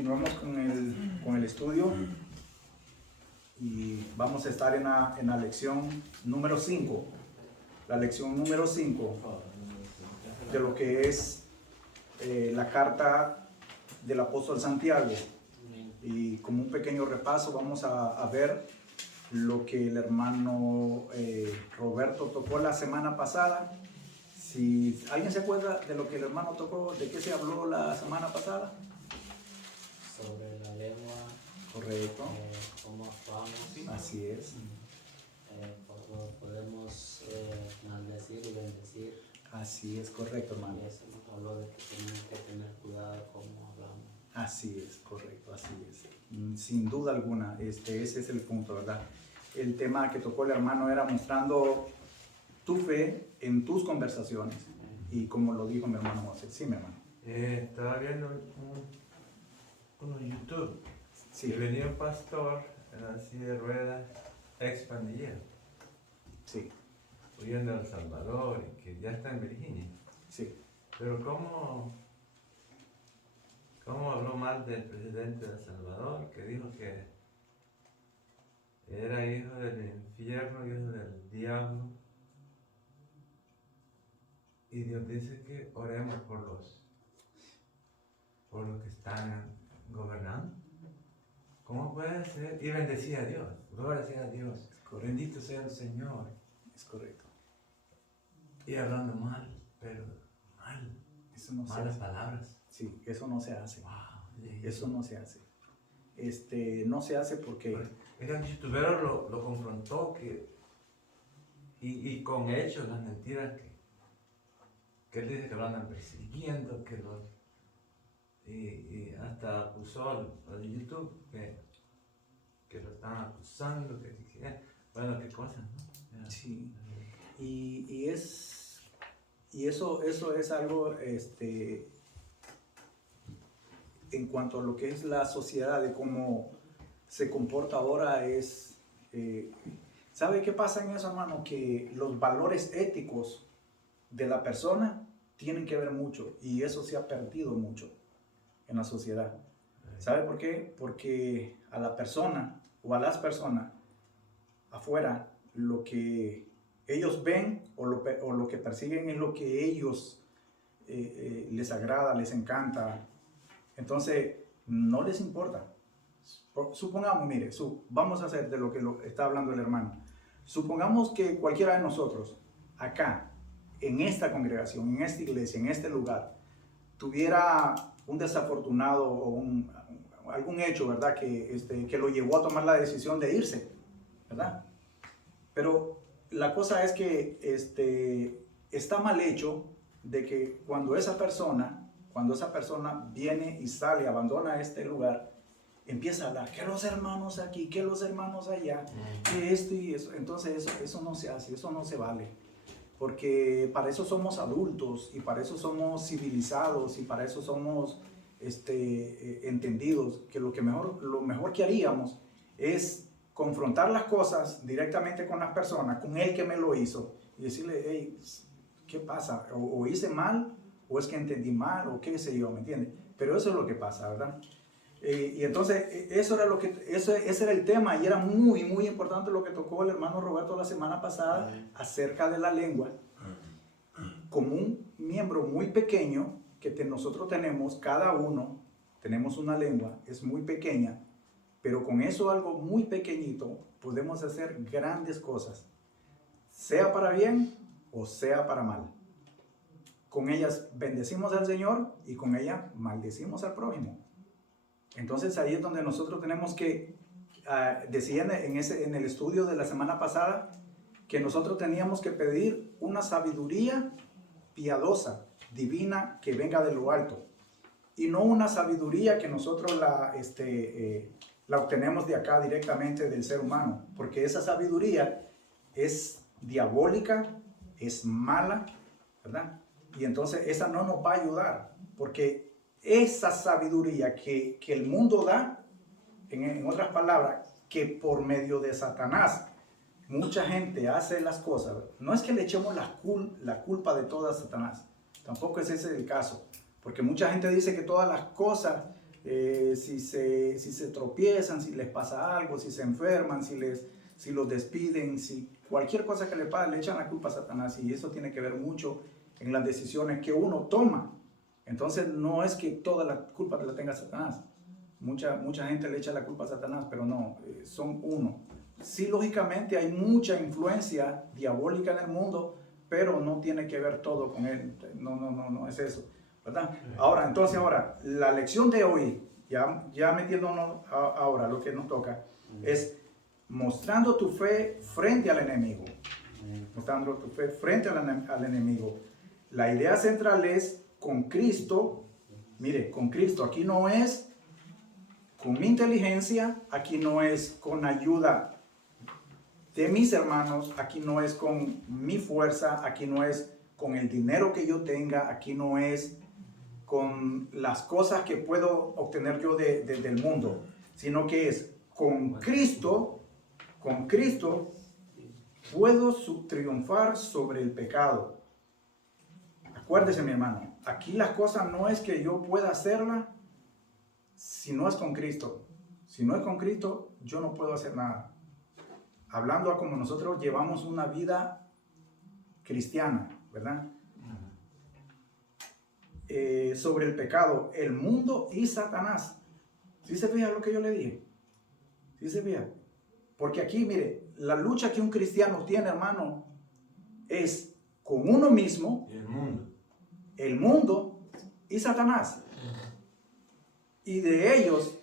Continuamos con el estudio y vamos a estar en la lección número 5. La lección número 5 de lo que es la carta del apóstol Santiago. Y como un pequeño repaso vamos a ver lo que el hermano Roberto tocó la semana pasada. Si alguien se acuerda de lo que el hermano tocó, ¿de qué se habló la semana pasada? Sobre la lengua, Correcto. cómo actuamos. Así es. Podemos maldecir y bendecir. Así es, correcto, hermano. Y eso nos habló de que tenemos que tener cuidado cómo hablamos. Así es, correcto, así es. Sin duda alguna, ese es el punto, ¿verdad? El tema que tocó el hermano era mostrando tu fe en tus conversaciones. Y como lo dijo mi hermano José. Sí, mi hermano. Estaba viendo uno en YouTube. Sí. Y venía un pastor en la silla de ruedas, ex pandillero, Sí, huyendo de El Salvador y que ya está en Virginia. sí. Pero ¿cómo habló mal del presidente de El Salvador, que dijo que era hijo del infierno, hijo del diablo? Y Dios dice que oremos por los que están gobernando. ¿Cómo puede ser? Y bendecía a Dios, gloria sea a Dios, bendito sea el Señor. Es correcto. Y hablando mal, pero mal, Eso no se malas hace. palabras. Sí, eso no se hace. Wow. Eso no se hace. No se hace porque... El youtubero lo confrontó y con hechos, las mentiras que él dice que lo andan persiguiendo, y hasta acusó al de YouTube que lo están acusando, bueno, qué cosas, ¿no? Sí. Y eso es algo, en cuanto a lo que es la sociedad, de cómo se comporta ahora, ¿sabe qué pasa en eso, hermano? Que los valores éticos de la persona tienen que ver mucho, y eso se ha perdido mucho en la sociedad. ¿Sabe por qué? Porque a la persona o a las personas afuera, lo que ellos ven o lo que persiguen es lo que ellos les agrada, les encanta. Entonces, no les importa. Supongamos, mire, vamos a hacer de lo que está hablando el hermano. Supongamos que cualquiera de nosotros, acá, en esta congregación, en esta iglesia, en este lugar, tuviera un desafortunado o algún hecho, ¿verdad? Que lo llevó a tomar la decisión de irse, ¿verdad? Pero la cosa es que está mal hecho de que cuando esa persona viene y sale, abandona este lugar, empieza a hablar, que los hermanos aquí, que los hermanos allá, que esto y eso. Entonces eso no se hace, eso no se vale. Porque para eso somos adultos, y para eso somos civilizados, y para eso somos entendidos, que lo mejor que haríamos es confrontar las cosas directamente con las personas, con el que me lo hizo, y decirle, hey, ¿qué pasa? O hice mal, o es que entendí mal, o qué sé yo, ¿me entiendes? Pero eso es lo que pasa, ¿verdad? Y entonces, ese era el tema, y era muy, muy importante lo que tocó el hermano Roberto la semana pasada acerca de la lengua, como un miembro muy pequeño que nosotros tenemos, cada uno tenemos una lengua, es muy pequeña, pero con eso, algo muy pequeñito, podemos hacer grandes cosas, sea para bien o sea para mal. Con ellas bendecimos al Señor, y con ella maldecimos al prójimo. Entonces ahí es donde nosotros tenemos que, decían en el estudio de la semana pasada, que nosotros teníamos que pedir una sabiduría piadosa, divina, que venga de lo alto, y no una sabiduría que nosotros la obtenemos de acá directamente del ser humano, porque esa sabiduría es diabólica, es mala, ¿verdad? Y entonces esa no nos va a ayudar, porque esa sabiduría que el mundo da, en otras palabras, que por medio de Satanás mucha gente hace las cosas, no es que le echemos la culpa de todo a Satanás, tampoco es ese el caso, porque mucha gente dice que todas las cosas si se tropiezan, si les pasa algo, si se enferman, si los despiden, si cualquier cosa que le pase, le echan la culpa a Satanás. Y eso tiene que ver mucho en las decisiones que uno toma. Entonces no es que toda la culpa la tenga Satanás. Mucha gente le echa la culpa a Satanás, pero no, son uno. Sí, lógicamente hay mucha influencia diabólica en el mundo, pero no tiene que ver todo con él. No es eso, ¿verdad? Ahora, la lección de hoy, ya metiéndonos ahora lo que nos toca, es mostrando tu fe frente al enemigo. Mostrando tu fe frente al enemigo. La idea central es con Cristo. Mire, con Cristo. Aquí no es con mi inteligencia, aquí no es con ayuda de mis hermanos, aquí no es con mi fuerza, aquí no es con el dinero que yo tenga, aquí no es con las cosas que puedo obtener yo del mundo, sino que es con Cristo puedo triunfar sobre el pecado. Acuérdese, mi hermano, aquí las cosas no es que yo pueda hacerlas si no es con Cristo. Si no es con Cristo, yo no puedo hacer nada. Hablando a como nosotros llevamos una vida cristiana, ¿verdad? Sobre el pecado, el mundo y Satanás. ¿Sí se fija lo que yo le dije? ¿Sí se fija? Porque aquí, mire, la lucha que un cristiano tiene, hermano, es con uno mismo, el mundo y Satanás. Y de ellos,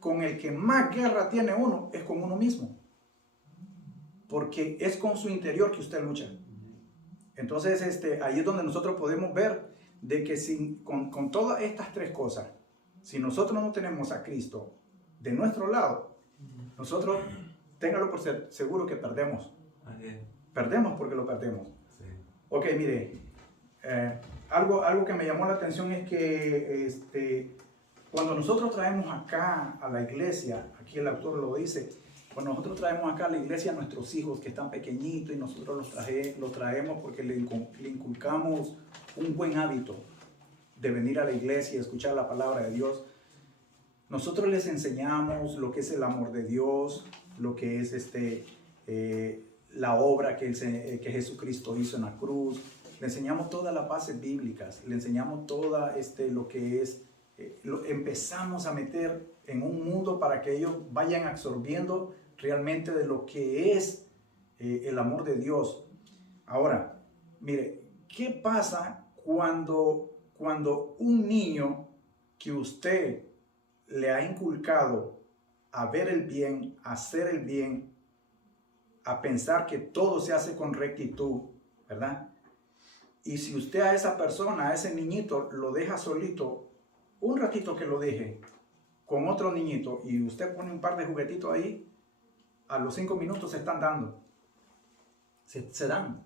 con el que más guerra tiene uno, es con uno mismo. Porque es con su interior que usted lucha. Entonces, ahí es donde nosotros podemos ver de que con todas estas tres cosas, si nosotros no tenemos a Cristo de nuestro lado, nosotros, téngalo por seguro que perdemos. Perdemos porque lo perdemos. Sí. Ok, mire, algo que me llamó la atención es que cuando nosotros traemos acá a la iglesia, aquí el autor lo dice, cuando nosotros traemos acá a la iglesia a nuestros hijos que están pequeñitos y nosotros los traemos porque le inculcamos un buen hábito de venir a la iglesia y escuchar la palabra de Dios, nosotros les enseñamos lo que es el amor de Dios, lo que es la obra que Jesucristo hizo en la cruz, le enseñamos todas las bases bíblicas, le enseñamos toda lo que es, empezamos a meter en un mundo para que ellos vayan absorbiendo realmente de lo que es el amor de Dios. Ahora, mire, ¿qué pasa cuando un niño que usted le ha inculcado a ver el bien, a hacer el bien, a pensar que todo se hace con rectitud, ¿verdad? Y si usted a esa persona, a ese niñito, lo deja solito, un ratito que lo deje con otro niñito y usted pone un par de juguetitos ahí, a los 5 minutos se están dando. Se dan.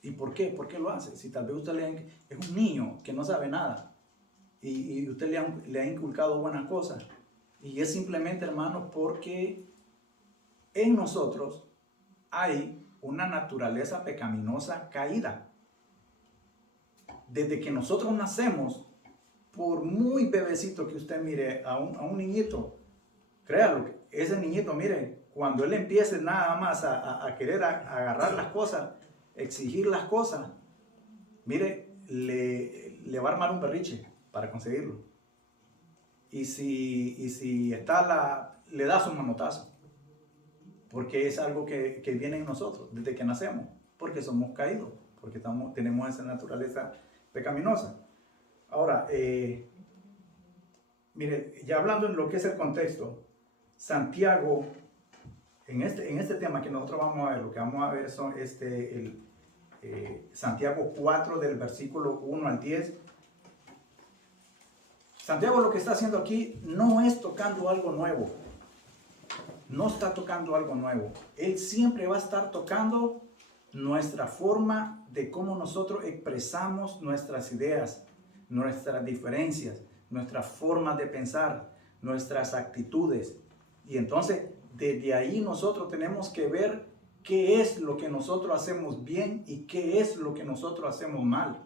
¿Y por qué? ¿Por qué lo hace? Si tal vez usted es un niño que no sabe nada y usted le ha inculcado buenas cosas. Y es simplemente, hermano, porque en nosotros hay una naturaleza pecaminosa caída. Desde que nosotros nacemos, por muy bebecito que usted mire a un niñito, créalo, ese niñito, mire, cuando él empiece nada más a querer agarrar las cosas, exigir las cosas, mire, le va a armar un berriche para conseguirlo. Y si le das un manotazo, porque es algo que viene en nosotros desde que nacemos, porque somos caídos, porque tenemos esa naturaleza pecaminosa. Ahora, mire, ya hablando en lo que es el contexto, Santiago, en este tema que nosotros vamos a ver, lo que vamos a ver son Santiago 4 del versículo 1 al 10. Santiago lo que está haciendo aquí no es tocando algo nuevo. No está tocando algo nuevo. Él siempre va a estar tocando nuestra forma de cómo nosotros expresamos nuestras ideas, nuestras diferencias, nuestras formas de pensar, nuestras actitudes. Y entonces, desde ahí nosotros tenemos que ver qué es lo que nosotros hacemos bien y qué es lo que nosotros hacemos mal.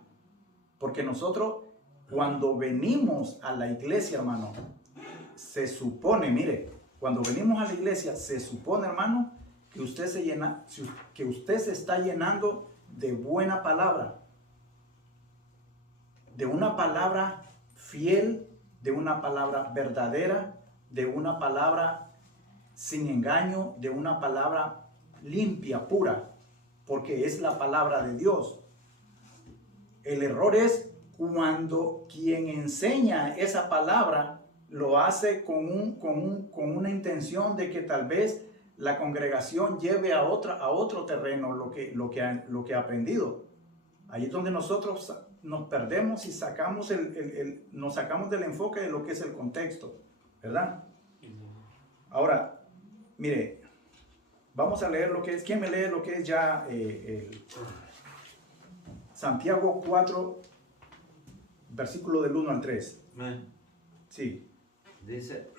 Porque nosotros Cuando venimos a la iglesia, hermano, se supone, mire, cuando venimos a la iglesia, se supone, hermano, que usted se está llenando de buena palabra, de una palabra fiel, de una palabra verdadera, de una palabra sin engaño, de una palabra limpia, pura, porque es la palabra de Dios. El error es cuando quien enseña esa palabra lo hace con una intención de que tal vez la congregación lleve a otro terreno lo que ha aprendido. Ahí es donde nosotros nos perdemos y nos sacamos del enfoque de lo que es el contexto, ¿verdad? Ahora, mire, vamos a leer lo que es. ¿Quién me lee lo que es ya Santiago 4, versículo del 1 al 3? Amén. Sí. Dice,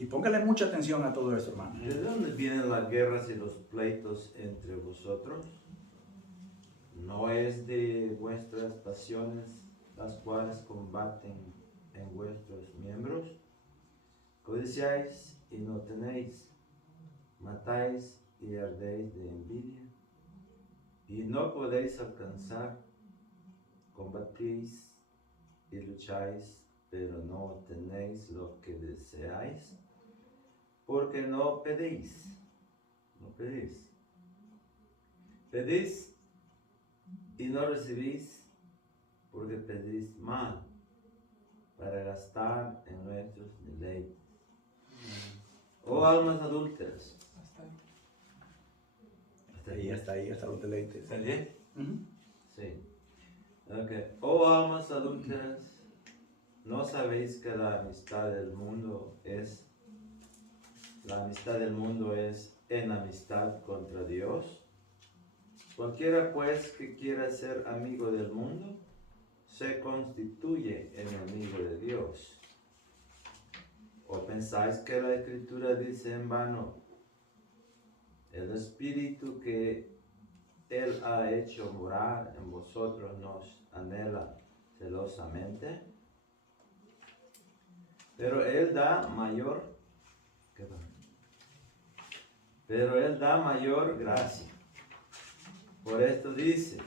Y póngale mucha atención a todo eso, hermano. ¿de dónde vienen las guerras y los pleitos entre vosotros? ¿No es de vuestras pasiones las cuales combaten en vuestros miembros? Codiciáis y no tenéis, matáis y ardéis de envidia, y no podéis alcanzar, combatís y lucháis, pero no tenéis lo que deseáis, porque no pedís. Pedís y no recibís, porque pedís mal, para gastar en nuestros deleites. Oh almas adúlteras. Hasta ahí, hasta los deleites. ¿Está bien? Ujú. Sí. Okay. Oh almas adúlteras, ¿no sabéis que la amistad del mundo es enemistad contra Dios? Cualquiera pues que quiera ser amigo del mundo, se constituye enemigo de Dios. ¿O pensáis que la Escritura dice en vano, el Espíritu que Él ha hecho morar en vosotros nos anhela celosamente? Pero Él da mayor gracia. Por esto dice,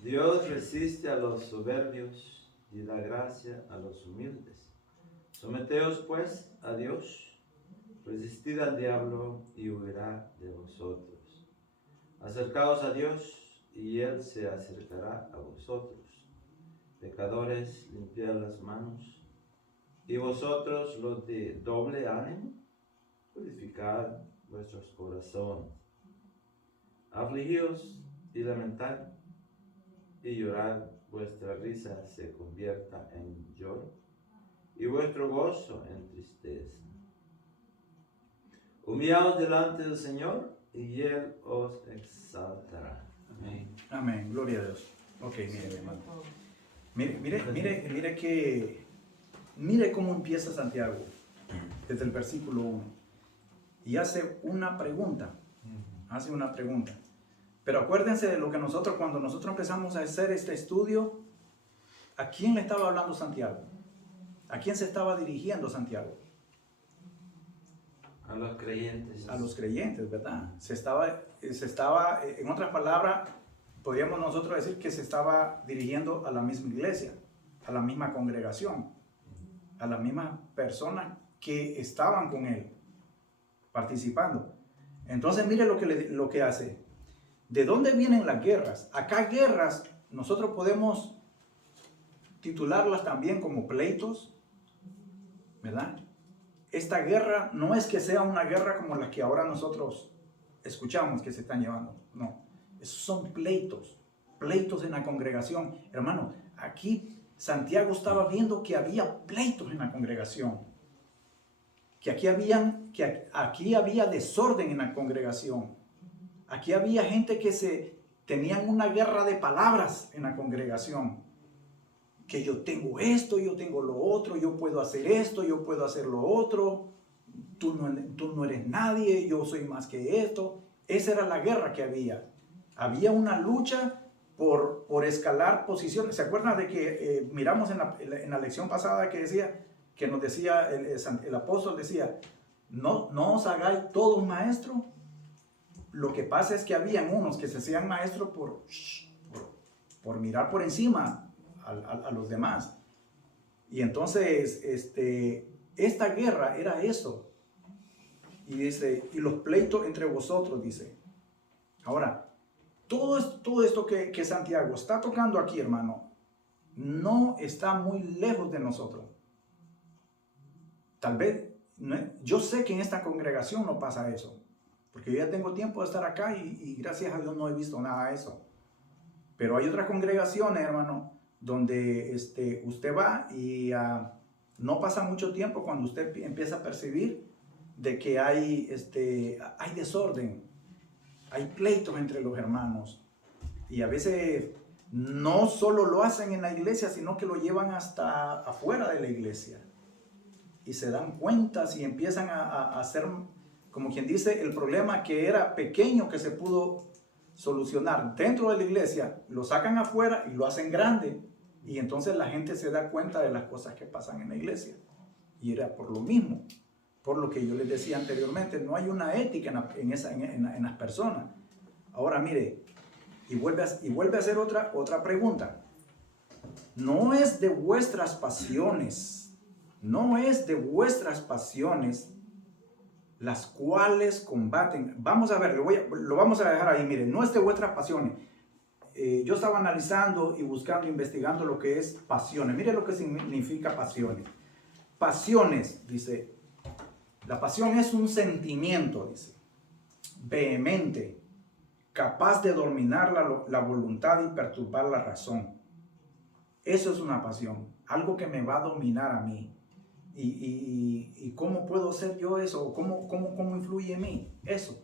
Dios resiste a los soberbios y da gracia a los humildes. Someteos pues a Dios, resistid al diablo y huirá de vosotros. Acercaos a Dios y Él se acercará a vosotros. Pecadores, limpiad las manos, y vosotros los de doble ánimo, purificad vuestros corazones. Afligíos y lamentad, y llorad, vuestra risa se convierta en lloro, y vuestro gozo en tristeza. Humillaos delante del Señor, y Él os exaltará. Amén. Amén, gloria a Dios. Ok, mire, hermano. Mire cómo empieza Santiago, desde el versículo 1. Y hace una pregunta. Pero acuérdense de lo que cuando nosotros empezamos a hacer este estudio, ¿a quién le estaba hablando Santiago? ¿A quién se estaba dirigiendo Santiago? A los creyentes. A los creyentes, ¿verdad? Se estaba, en otras palabras, podríamos nosotros decir que se estaba dirigiendo a la misma iglesia, a la misma congregación, a las mismas personas que estaban con él, participando. Entonces, mire lo que hace. ¿De dónde vienen las guerras? Acá guerras, nosotros podemos titularlas también como pleitos, ¿verdad? Esta guerra no es que sea una guerra como la que ahora nosotros escuchamos que se están llevando, no. Esos son pleitos en la congregación. Hermano, aquí Santiago estaba viendo que había pleitos en la congregación, que aquí había desorden en la congregación. Aquí había gente que tenían una guerra de palabras en la congregación. Que yo tengo esto, yo tengo lo otro, yo puedo hacer esto, yo puedo hacer lo otro. Tú no eres nadie, yo soy más que esto. Esa era la guerra que había. Había una lucha por escalar posiciones. ¿Se acuerdan de que miramos en la lección pasada que decía, que nos decía el apóstol decía, no os hagáis todos maestros? Lo que pasa es que habían unos que se hacían maestros por mirar por encima a los demás. Y entonces esta guerra era eso. Y dice, y los pleitos entre vosotros, dice. Ahora, todo esto que Santiago está tocando aquí, hermano, no está muy lejos de nosotros. Tal vez, yo sé que en esta congregación no pasa eso, porque yo ya tengo tiempo de estar acá y gracias a Dios no he visto nada de eso. Pero hay otras congregaciones, hermano, donde usted va y no pasa mucho tiempo cuando usted empieza a percibir de que hay desorden, hay pleitos entre los hermanos. Y a veces no solo lo hacen en la iglesia, sino que lo llevan hasta afuera de la iglesia. Y se dan cuenta y empiezan a hacer, como quien dice, el problema que era pequeño que se pudo solucionar dentro de la iglesia, lo sacan afuera y lo hacen grande. Y entonces la gente se da cuenta de las cosas que pasan en la iglesia. Y era por lo mismo, por lo que yo les decía anteriormente, no hay una ética en las personas. Ahora mire, y vuelve a hacer otra pregunta. No es de vuestras pasiones, las cuales combaten. Vamos a ver, lo vamos a dejar ahí, mire, no es de vuestras pasiones. Yo estaba analizando y buscando, investigando lo que es pasiones. Mire lo que significa pasiones. Pasiones, dice, la pasión es un sentimiento, dice, vehemente, capaz de dominar la voluntad y perturbar la razón. Eso es una pasión, algo que me va a dominar a mí. ¿Y cómo puedo hacer yo eso? ¿Cómo influye en mí? Eso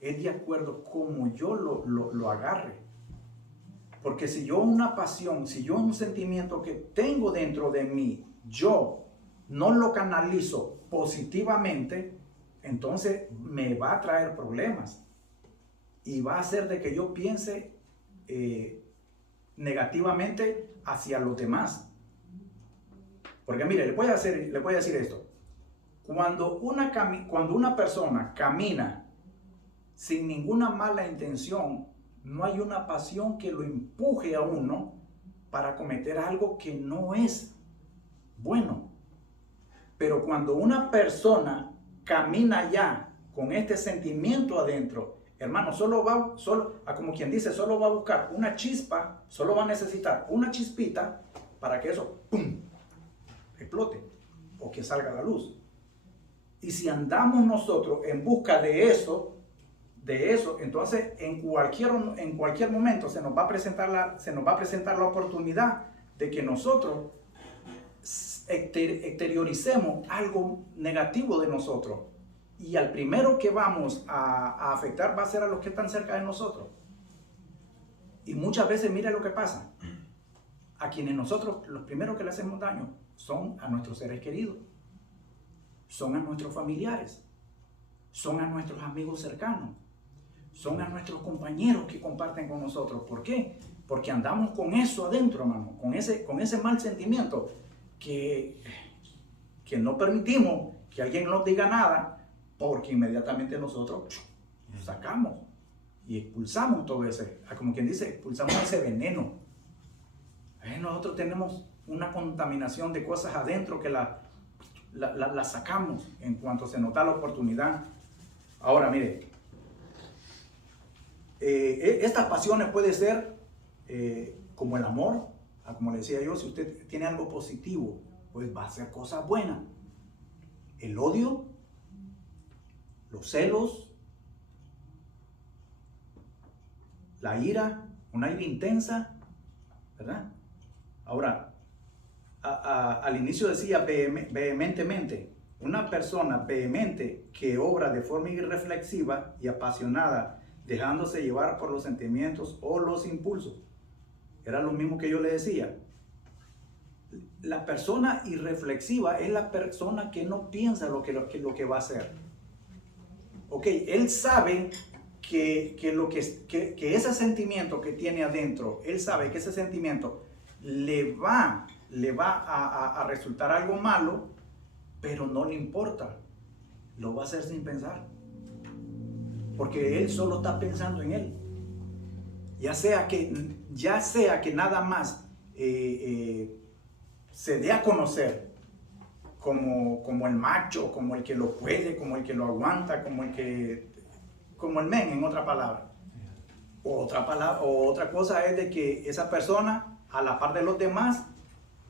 es de acuerdo como yo lo agarre. Porque si yo una pasión, si yo un sentimiento que tengo dentro de mí, yo no lo canalizo positivamente, entonces me va a traer problemas. Y va a hacer de que yo piense negativamente hacia los demás. Porque mire, le voy a decir esto. Cuando una persona camina sin ninguna mala intención, no hay una pasión que lo empuje a uno para cometer algo que no es bueno. Pero cuando una persona camina ya con este sentimiento adentro, hermano, como quien dice, solo va a buscar una chispa, solo va a necesitar una chispita para que eso, ¡pum!, explote o que salga a la luz. Y si andamos nosotros en busca de eso, entonces en cualquier momento se nos va a presentar la oportunidad de que nosotros exterioricemos algo negativo de nosotros. Y al primero que vamos a afectar va a ser a los que están cerca de nosotros. Y muchas veces, mire lo que pasa. A quienes nosotros, los primeros que le hacemos daño, son a nuestros seres queridos. Son a nuestros familiares. Son a nuestros amigos cercanos. Son a nuestros compañeros que comparten con nosotros. ¿Por qué? Porque andamos con eso adentro, hermano. Con ese mal sentimiento que no permitimos que alguien nos diga nada, porque inmediatamente nosotros sacamos y expulsamos todo ese, como quien dice, expulsamos ese veneno. Nosotros tenemos una contaminación de cosas adentro que la sacamos en cuanto se nos da la oportunidad. Ahora, mire, estas pasiones pueden ser como el amor, como le decía yo, si usted tiene algo positivo, pues va a hacer cosas buenas. El odio, los celos, la ira, una ira intensa, ¿verdad? Ahora, al inicio decía vehementemente, una persona vehemente que obra de forma irreflexiva y apasionada, dejándose llevar por los sentimientos o los impulsos. Era lo mismo que yo le decía. La persona irreflexiva es la persona que no piensa lo que va a hacer. Ok, él sabe que ese sentimiento que tiene adentro, él sabe que ese sentimiento le va a resultar algo malo, pero no le importa, lo va a hacer sin pensar, porque él solo está pensando en él. Ya sea que nada más se dé a conocer como el macho, como el que lo puede, como el que lo aguanta, como el men, en otra palabra. O otra cosa es de que esa persona, a la par de los demás,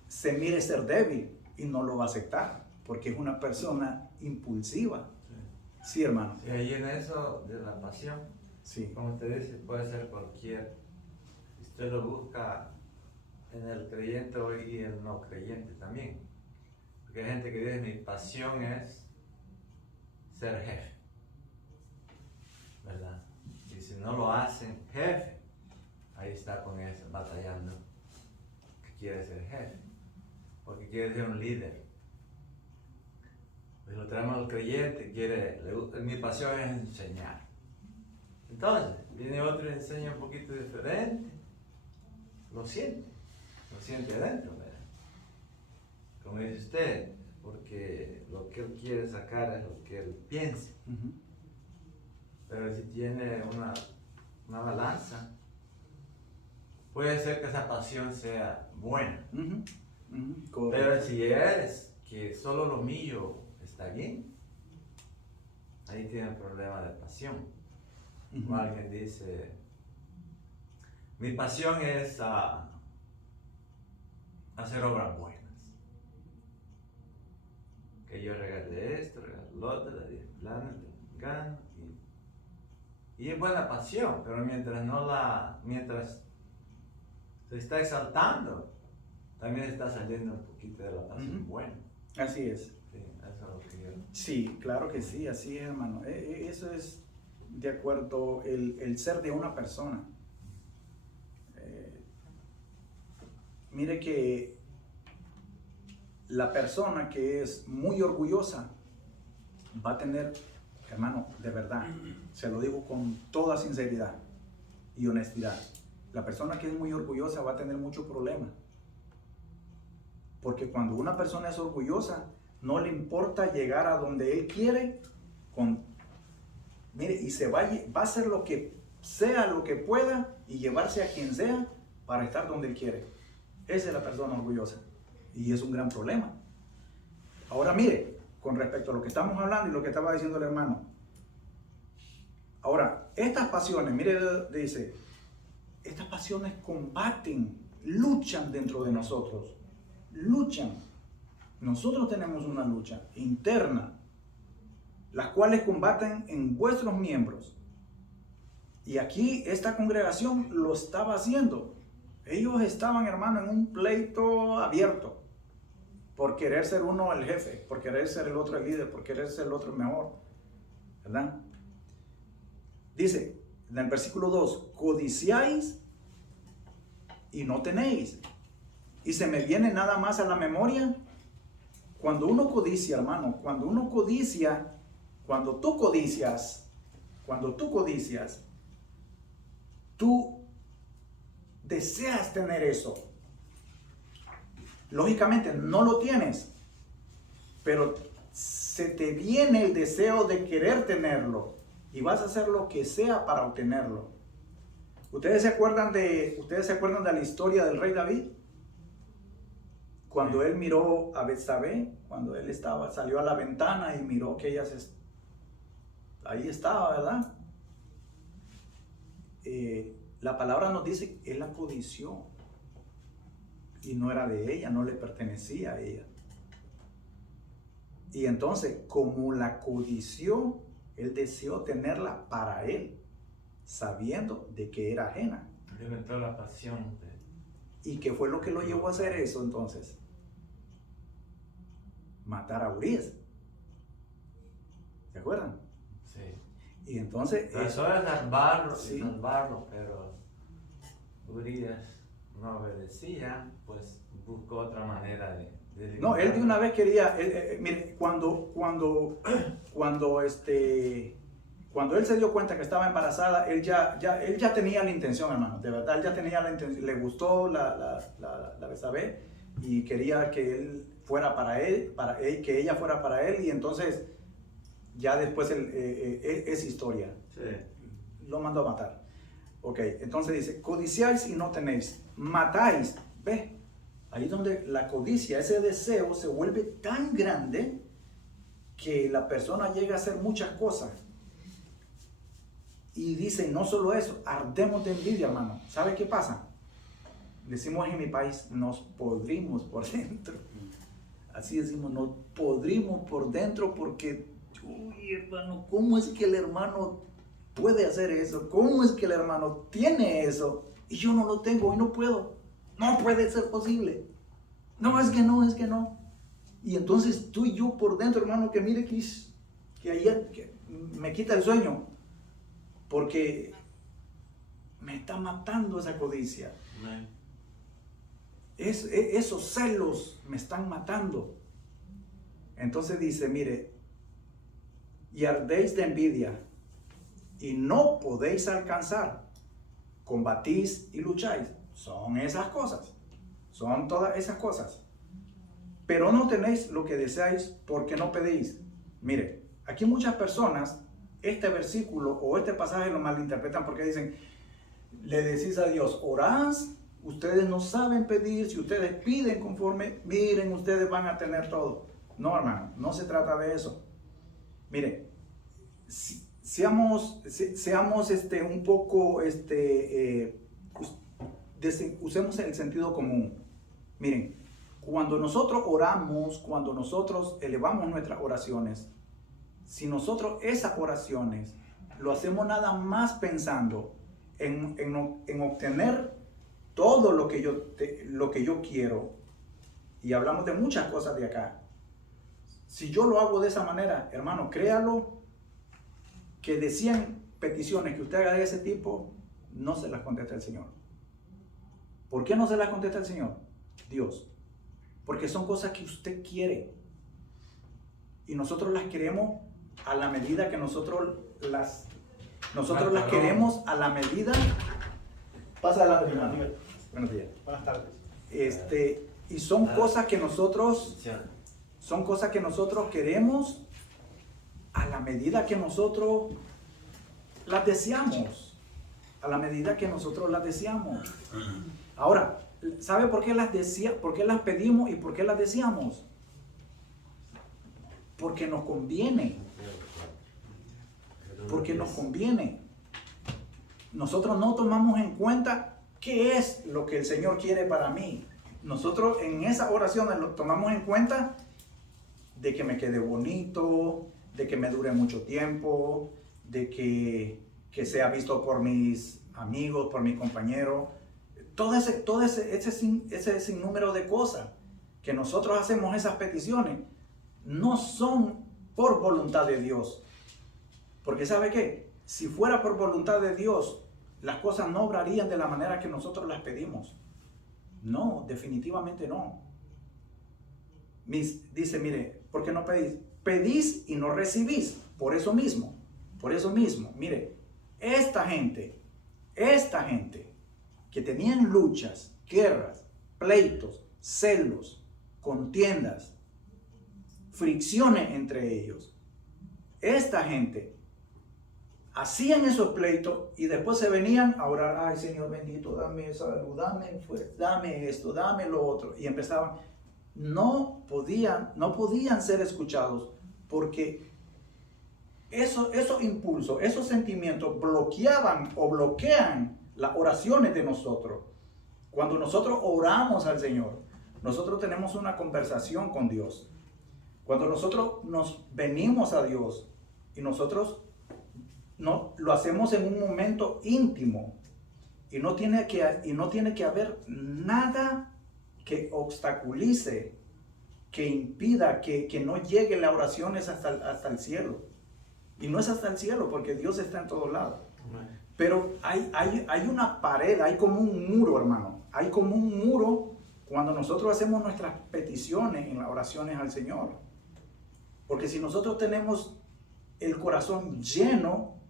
se mire ser débil y no lo va a aceptar, porque es una persona impulsiva. Sí, hermano. Y ahí en eso de la pasión, Sí. como usted dice, puede ser cualquier. Usted lo busca en el creyente y el no creyente también. Porque hay gente que dice, mi pasión es ser jefe, ¿verdad? Y si no lo hacen jefe, ahí está con eso, batallando, que quiere ser jefe, porque quiere ser un líder. Pues lo traemos al creyente, mi pasión es enseñar. Entonces, viene otro y enseña un poquito diferente, lo siente adentro, ¿verdad? Como dice usted, porque lo que él quiere sacar es lo que él piensa. Uh-huh. Pero si tiene una balanza, puede ser que esa pasión sea buena. Uh-huh. Uh-huh. Pero si es que solo lo mío está bien, ahí tiene un problema de pasión. Uh-huh. Como alguien dice, mi pasión es hacer obras buenas. Que yo regale esto, regale lo otro, gano. Y es buena pasión, pero mientras se está exaltando, también está saliendo un poquito de la pasión Uh-huh. buena. Así es. Sí, eso es lo que yo... Sí, claro que sí, así es, hermano. Eso es de acuerdo el ser de una persona. Mire que la persona que es muy orgullosa va a tener, hermano, de verdad, se lo digo con toda sinceridad y honestidad, la persona que es muy orgullosa va a tener muchos problemas. Porque cuando una persona es orgullosa, no le importa llegar a donde él quiere, mire, y va a hacer lo que sea, lo que pueda, y llevarse a quien sea para estar donde él quiere. Esa es la persona orgullosa. Y es un gran problema. Ahora mire, con respecto a lo que estamos hablando y lo que estaba diciendo el hermano. Ahora, estas pasiones, mire, dice, estas pasiones combaten, luchan dentro de nosotros. Luchan. Nosotros tenemos una lucha interna, las cuales combaten en vuestros miembros. Y aquí esta congregación lo estaba haciendo. Ellos estaban, hermano, en un pleito abierto por querer ser uno el jefe, por querer ser el otro el líder, por querer ser el otro el mejor, ¿verdad? Dice en el versículo 2, codiciáis y no tenéis. Y se me viene nada más a la memoria, cuando uno codicia, hermano, cuando tú codicias, tú deseas tener eso. Lógicamente no lo tienes, pero se te viene el deseo de querer tenerlo y vas a hacer lo que sea para obtenerlo. ¿Ustedes se acuerdan de la historia del rey David? Cuando él miró a Betsabé, cuando él salió a la ventana y miró que ella ahí estaba, ¿verdad? La palabra nos dice, él la codició y no era de ella, no le pertenecía a ella. Y entonces, como la codició, él deseó tenerla para él, sabiendo de que era ajena. Le inventó la pasión. ¿Y qué fue lo que lo llevó a hacer eso entonces? Matar a Urias. ¿Se acuerdan? Sí. Y entonces... Trató de salvarlo, sí. Pero Urias no obedecía, pues buscó otra manera de no, él de una vez quería, mire, cuando Cuando él se dio cuenta que estaba embarazada, él ya tenía la intención, hermano. De verdad, él ya tenía la intención. Le gustó la Betsabé y quería que él fuera para él, que ella fuera para él. Y entonces, ya después es historia. Sí. Lo mandó a matar. Ok, entonces dice, codiciáis y no tenéis, matáis. Ve, ahí donde la codicia, ese deseo se vuelve tan grande que la persona llega a hacer muchas cosas. Y dice, no solo eso, ardemos de envidia, hermano. ¿Sabe qué pasa? Decimos en mi país, nos podrimos por dentro. Así decimos, nos podrimos por dentro porque, uy, hermano, ¿cómo es que el hermano puede hacer eso? ¿Cómo es que el hermano tiene eso? Y yo no lo tengo y no puedo. No puede ser posible. No, es que no, es que no. Y entonces tú y yo por dentro, hermano, que mire que ayer que me quita el sueño. Porque me está matando esa codicia. Esos celos me están matando. Entonces dice, mire, y ardéis de envidia y no podéis alcanzar, combatís y lucháis. Son esas cosas, son todas esas cosas. Pero no tenéis lo que deseáis porque no pedís. Mire, aquí muchas personas este versículo o este pasaje lo malinterpretan porque dicen, le decís a Dios, orás, ustedes no saben pedir, si ustedes piden conforme, miren, ustedes van a tener todo. No, hermano, no se trata de eso. Mire, seamos un poco, usemos el sentido común. Miren, cuando nosotros oramos, cuando nosotros elevamos nuestras oraciones, si nosotros esas oraciones lo hacemos nada más pensando en obtener todo lo que yo quiero, y hablamos de muchas cosas de acá, si yo lo hago de esa manera, hermano, créalo, que de 100 peticiones que usted haga de ese tipo, no se las contesta el Señor. ¿Por qué no se las contesta el Señor? Dios. Porque son cosas que usted quiere. Y nosotros las queremos a la medida que nosotros las queremos a la medida. Pasa adelante, hermano. Buenos días. Buenas tardes. Y son cosas que nosotros queremos a la medida que nosotros las deseamos. A la medida que nosotros las deseamos. Ahora, ¿sabe por qué por qué las pedimos y por qué las deseamos? Porque nos conviene. Porque nos conviene. Nosotros no tomamos en cuenta qué es lo que el Señor quiere para mí. Nosotros en esas oraciones lo tomamos en cuenta de que me quede bonito, de que me dure mucho tiempo, de que sea visto por mis amigos, por mis compañeros. Todo ese sinnúmero de cosas que nosotros hacemos, esas peticiones, no son por voluntad de Dios. Porque ¿sabe qué? Si fuera por voluntad de Dios, las cosas no obrarían de la manera que nosotros las pedimos. No, definitivamente no. Dice, mire, ¿por qué no pedís? Pedís y no recibís. Por eso mismo. Mire, esta gente que tenían luchas, guerras, pleitos, celos, contiendas, fricciones entre ellos. Esta gente hacían esos pleitos y después se venían a orar, ay Señor bendito, dame salud, dame esto, dame lo otro. Y empezaban, no podían ser escuchados porque esos impulsos, esos sentimientos bloqueaban o bloquean las oraciones de nosotros. Cuando nosotros oramos al Señor, nosotros tenemos una conversación con Dios. Cuando nosotros nos venimos a Dios y nosotros lo hacemos en un momento íntimo y no tiene que haber nada que obstaculice, que impida que no llegue las oraciones hasta el cielo. Y no es hasta el cielo porque Dios está en todos lados. Pero hay una pared, hay como un muro, hermano. Hay como un muro cuando nosotros hacemos nuestras peticiones en las oraciones al Señor. Porque si nosotros tenemos el corazón lleno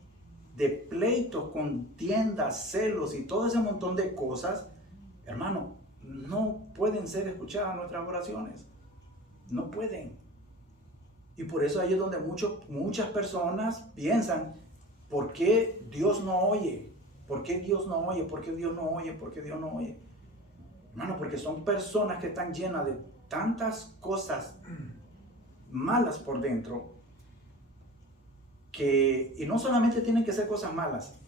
de pleitos, contiendas, celos y todo ese montón de cosas, hermano, no pueden ser escuchadas nuestras oraciones. No pueden. Y por eso ahí es donde muchas personas piensan, ¿por qué Dios no oye? ¿Por qué Dios no oye? ¿Por qué Dios no oye? ¿Por qué Dios no oye? Hermano, porque son personas que están llenas de tantas cosas malas por dentro, y no solamente tienen que ser cosas malas.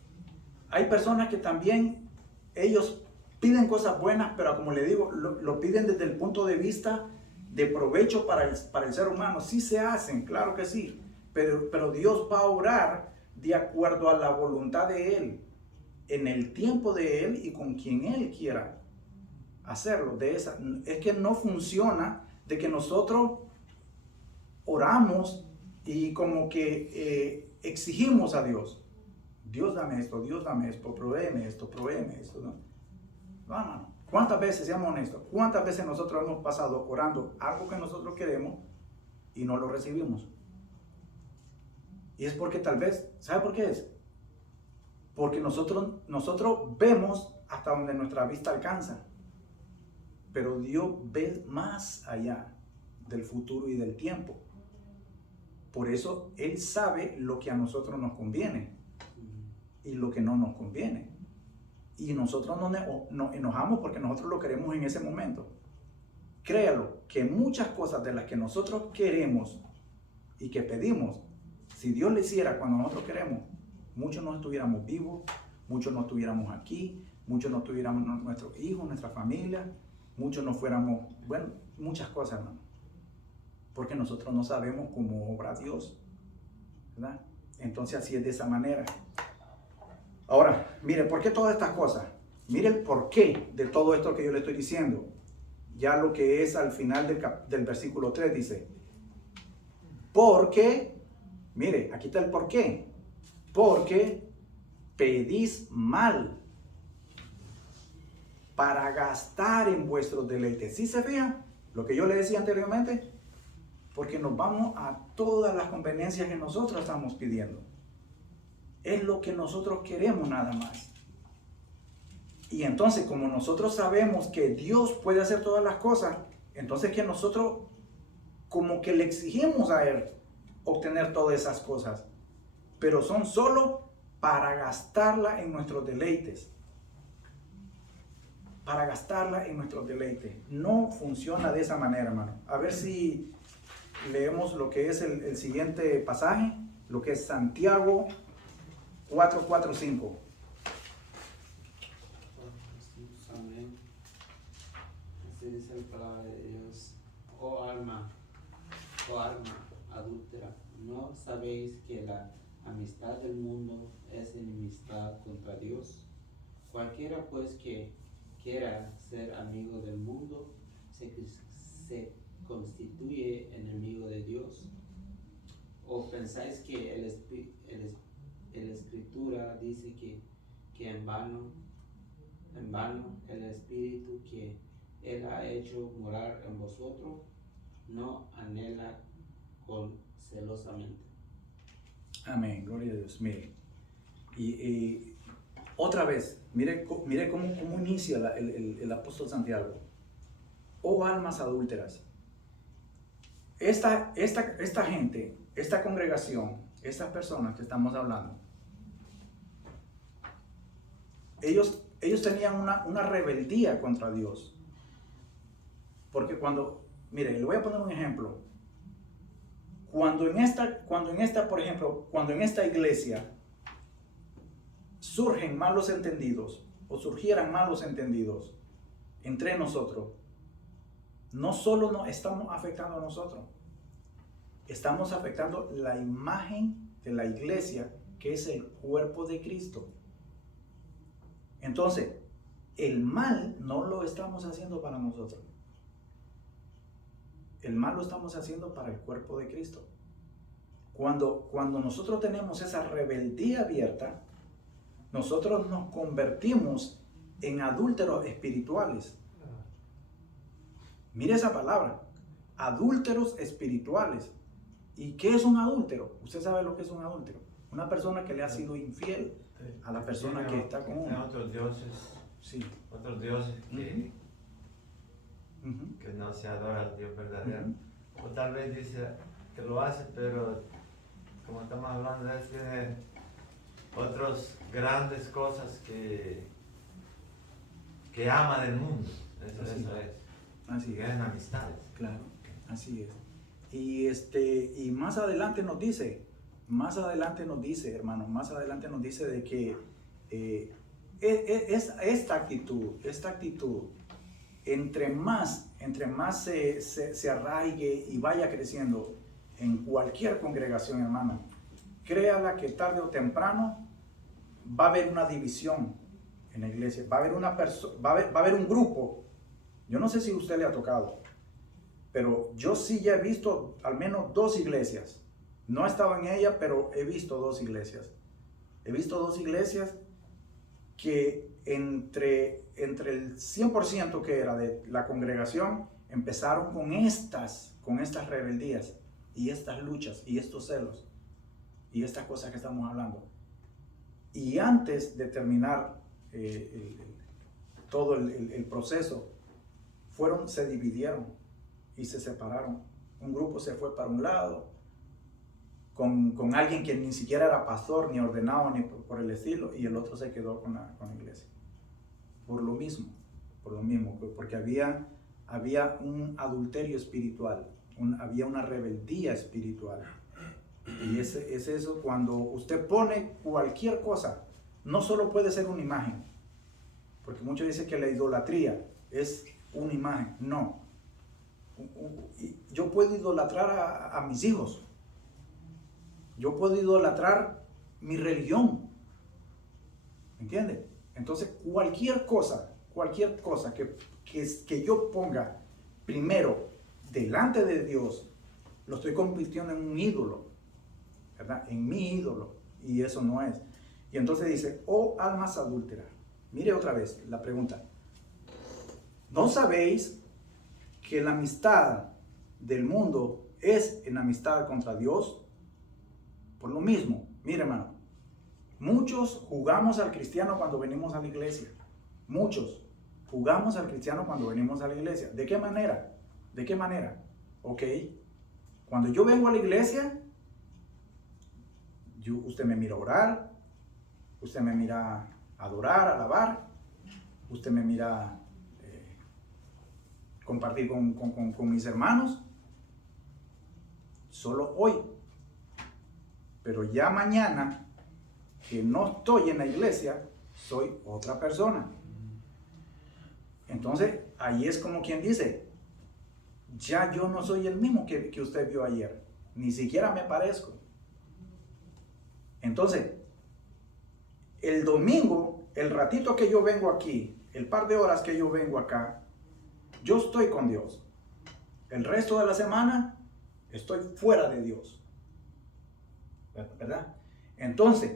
Hay personas que también, ellos piden cosas buenas, pero como le digo, lo piden desde el punto de vista de provecho para el ser humano. Sí se hacen, claro que sí, pero Dios va a obrar de acuerdo a la voluntad de Él, en el tiempo de Él y con quien Él quiera hacerlo. Es que no funciona de que nosotros oramos y como que exigimos a Dios. Dios dame esto, provéeme esto, ¿no? No. ¿Cuántas veces, seamos honestos, cuántas veces nosotros hemos pasado orando algo que nosotros queremos y no lo recibimos? Y es porque tal vez, ¿sabe por qué es? Porque nosotros vemos hasta donde nuestra vista alcanza, pero Dios ve más allá del futuro y del tiempo. Por eso Él sabe lo que a nosotros nos conviene y lo que no nos conviene. Y nosotros nos enojamos porque nosotros lo queremos en ese momento. Créalo, que muchas cosas de las que nosotros queremos y que pedimos, si Dios le hiciera cuando nosotros queremos, muchos no estuviéramos vivos, muchos no estuviéramos aquí, muchos no tuviéramos nuestros hijos, nuestra familia, muchos no fuéramos, bueno, muchas cosas, hermano. Porque nosotros no sabemos cómo obra Dios, ¿verdad? Entonces así es de esa manera. Ahora, mire, ¿por qué todas estas cosas? Mire el porqué de todo esto que yo le estoy diciendo. Ya lo que es al final del versículo 3 dice, porque, mire, aquí está el porqué. Porque pedís mal para gastar en vuestros deleites. ¿Sí se fijan? Lo que yo le decía anteriormente, porque nos vamos a todas las conveniencias que nosotros estamos pidiendo. Es lo que nosotros queremos nada más. Y entonces, como nosotros sabemos que Dios puede hacer todas las cosas, entonces que nosotros como que le exigimos a Él obtener todas esas cosas, pero son solo para gastarla en nuestros deleites. Para gastarla en nuestros deleites. No funciona de esa manera, hermano. A ver si leemos lo que es el siguiente pasaje, lo que es Santiago 4:4-5. Amén. Así dice la palabra de Dios. Oh alma adúltera, ¿no sabéis que la amistad del mundo es enemistad contra Dios? Cualquiera pues que quiera ser amigo del mundo se constituye enemigo de Dios. ¿O pensáis que la Escritura dice que en vano el Espíritu que Él ha hecho morar en vosotros no anhela celosamente? Amén, gloria a Dios. Mire, y otra vez, mire cómo inicia el apóstol Santiago. Oh almas adúlteras. Esta gente, esta congregación, estas personas que estamos hablando, ellos tenían una rebeldía contra Dios. Porque mire, le voy a poner un ejemplo. Cuando en esta iglesia surgen malos entendidos o surgieran malos entendidos entre nosotros, no solo nos estamos afectando a nosotros, estamos afectando la imagen de la iglesia, que es el cuerpo de Cristo. Entonces, el mal no lo estamos haciendo para nosotros. El mal lo estamos haciendo para el cuerpo de Cristo. Cuando nosotros tenemos esa rebeldía abierta, nosotros nos convertimos en adúlteros espirituales. Mire esa palabra, adúlteros espirituales. ¿Y qué es un adúltero? Usted sabe lo que es un adúltero. Una persona que le ha sido infiel a la persona que está con Tiene uno. otros dioses, Sí. otros dioses Ujú. que no se adora al Dios verdadero. Ujú. O tal vez dice que lo hace, pero como estamos hablando de él, tiene otras grandes cosas que ama del mundo. Eso Así es. Así Y es. ganan amistades. Claro, así es. Y más adelante nos dice, hermano, más adelante nos dice de que esta actitud, entre más se arraigue y vaya creciendo en cualquier congregación, hermano, créala que tarde o temprano va a haber una división en la iglesia, va a haber un grupo. Yo no sé si a usted le ha tocado, pero yo sí ya he visto al menos 2 iglesias. No he estado en ella, pero he visto 2 iglesias. He visto 2 iglesias que entre el 100% que era de la congregación, empezaron con estas rebeldías y estas luchas y estos celos y estas cosas que estamos hablando. Y antes de terminar todo el proceso, se dividieron y se separaron. Un grupo se fue para un lado, con alguien que ni siquiera era pastor, ni ordenado, ni por el estilo, y el otro se quedó con la iglesia. Por lo mismo, porque había un adulterio espiritual, había una rebeldía espiritual. Y es eso, cuando usted pone cualquier cosa, no solo puede ser una imagen, porque muchos dicen que la idolatría es una imagen. No. Yo puedo idolatrar a mis hijos. Yo puedo idolatrar mi religión. ¿Entiende? Entonces, cualquier cosa que yo ponga primero delante de Dios, lo estoy convirtiendo en un ídolo, ¿verdad? En mi ídolo. Y eso no es. Y entonces dice, oh almas adúlteras. Mire otra vez la pregunta. ¿No sabéis que la amistad del mundo es enemistad contra Dios? Por lo mismo, mire hermano, muchos jugamos al cristiano cuando venimos a la iglesia. Muchos jugamos al cristiano cuando venimos a la iglesia. ¿De qué manera? ¿De qué manera? Ok, cuando yo vengo a la iglesia, usted me mira orar, usted me mira adorar, alabar, usted me mira compartir con mis hermanos, solo hoy. Pero ya mañana, que no estoy en la iglesia, soy otra persona. Entonces, ahí es como quien dice, ya yo no soy el mismo que usted vio ayer, ni siquiera me parezco. Entonces, el domingo, el ratito que yo vengo aquí, el par de horas que yo vengo acá, yo estoy con Dios. El resto de la semana estoy fuera de Dios. ¿Verdad? Entonces,